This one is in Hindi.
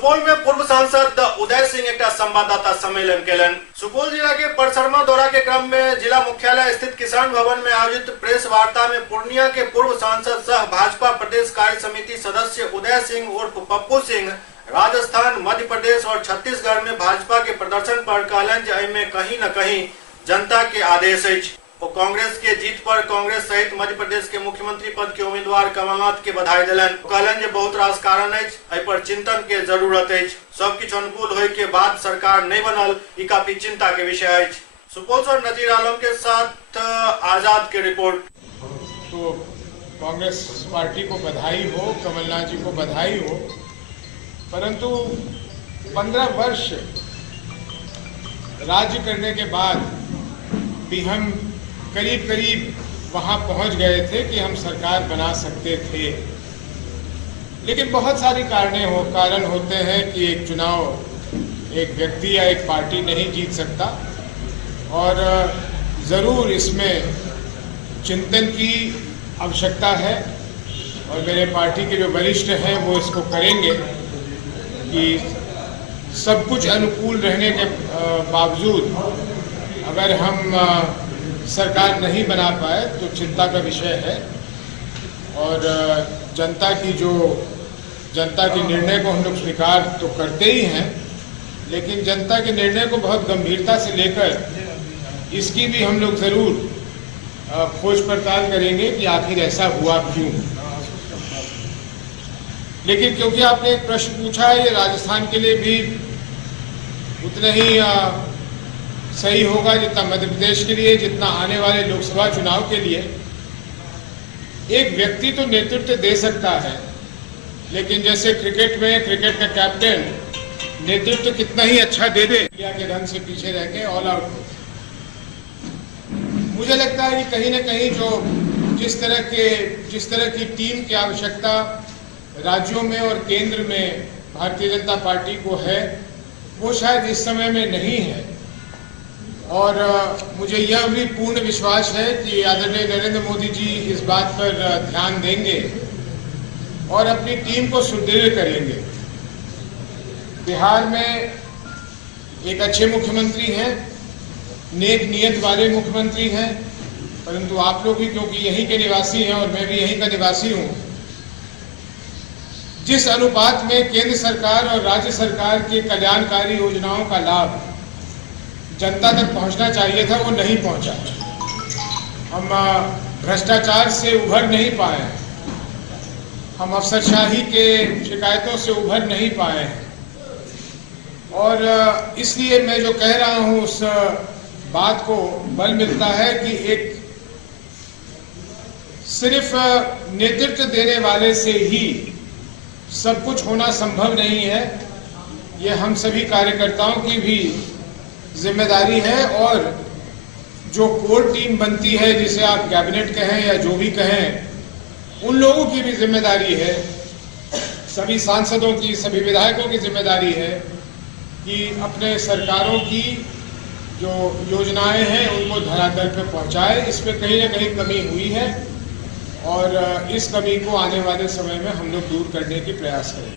सुपौल में पूर्व सांसद उदय सिंह एक संवाददाता सम्मेलन केलन। सुपौल जिला के परसरमा दौरा के क्रम में जिला मुख्यालय स्थित किसान भवन में आयोजित प्रेस वार्ता में पूर्णिया के पूर्व सांसद सह भाजपा प्रदेश कार्य समिति सदस्य उदय सिंह उर्फ पप्पू सिंह राजस्थान, मध्य प्रदेश और छत्तीसगढ़ में भाजपा के प्रदर्शन पर कहलन में कहीं न कहीं जनता के आदेश है। वो कांग्रेस के जीत पर कांग्रेस सहित मध्य प्रदेश के मुख्यमंत्री पद के उम्मीदवार कमलनाथ के बधाई दिलन। कहलन बहुत रास कारण है, पर चिंतन के जरूरत है। सब कुछ अनुकूल होए के बाद सरकार नहीं बनल, ये काफी चिंता के विषय है। सुपौल से नजीर आलम के साथ आजाद की रिपोर्ट। तो कांग्रेस पार्टी को बधाई हो, कमलनाथ जी को बधाई हो, परंतु 15 वर्ष राज्य करने के बाद भी हम करीब वहां पहुंच गए थे कि हम सरकार बना सकते थे, लेकिन बहुत सारी कारण होते हैं कि एक चुनाव एक व्यक्ति या एक पार्टी नहीं जीत सकता, और ज़रूर इसमें चिंतन की आवश्यकता है। और मेरे पार्टी के जो वरिष्ठ हैं वो इसको करेंगे कि सब कुछ अनुकूल रहने के बावजूद अगर हम सरकार नहीं बना पाए तो चिंता का विषय है। और जनता के निर्णय को हम लोग स्वीकार तो करते ही हैं, लेकिन जनता के निर्णय को बहुत गंभीरता से लेकर इसकी भी हम लोग जरूर खोज पड़ताल करेंगे कि आखिर ऐसा हुआ क्यों। लेकिन क्योंकि आपने एक प्रश्न पूछा है, ये राजस्थान के लिए भी उतना ही सही होगा जितना मध्य प्रदेश के लिए, जितना आने वाले लोकसभा चुनाव के लिए। एक व्यक्ति तो नेतृत्व दे सकता है, लेकिन जैसे क्रिकेट का कैप्टन नेतृत्व कितना ही अच्छा दे दे, इंडिया के रन से पीछे रह के ऑल आउट। मुझे लगता है कि कहीं ना कहीं जिस तरह की टीम की आवश्यकता राज्यों में और केंद्र में भारतीय जनता पार्टी को है, वो शायद इस समय में नहीं है। और मुझे यह भी पूर्ण विश्वास है कि आदरणीय नरेंद्र मोदी जी इस बात पर ध्यान देंगे और अपनी टीम को सुदृढ़ करेंगे। बिहार में एक अच्छे मुख्यमंत्री हैं, नेक नियत वाले मुख्यमंत्री हैं, परंतु आप लोग भी क्योंकि यहीं के निवासी हैं और मैं भी यहीं का निवासी हूं, जिस अनुपात में केंद्र सरकार और राज्य सरकार की कल्याणकारी योजनाओं का लाभ जनता तक पहुंचना चाहिए था, वो नहीं पहुंचा। हम भ्रष्टाचार से उभर नहीं पाए, हम अफसरशाही के शिकायतों से उभर नहीं पाए हैं। और इसलिए मैं जो कह रहा हूं उस बात को बल मिलता है कि एक सिर्फ नेतृत्व देने वाले से ही सब कुछ होना संभव नहीं है। ये हम सभी कार्यकर्ताओं की भी जिम्मेदारी है, और जो कोर टीम बनती है, जिसे आप कैबिनेट कहें या जो भी कहें, उन लोगों की भी जिम्मेदारी है, सभी सांसदों की, सभी विधायकों की जिम्मेदारी है कि अपने सरकारों की जो योजनाएं हैं उनको धरातल पर पहुंचाए। इस पर कहीं ना कहीं कमी हुई है, और इस कमी को आने वाले समय में हम लोग दूर करने की प्रयास करें।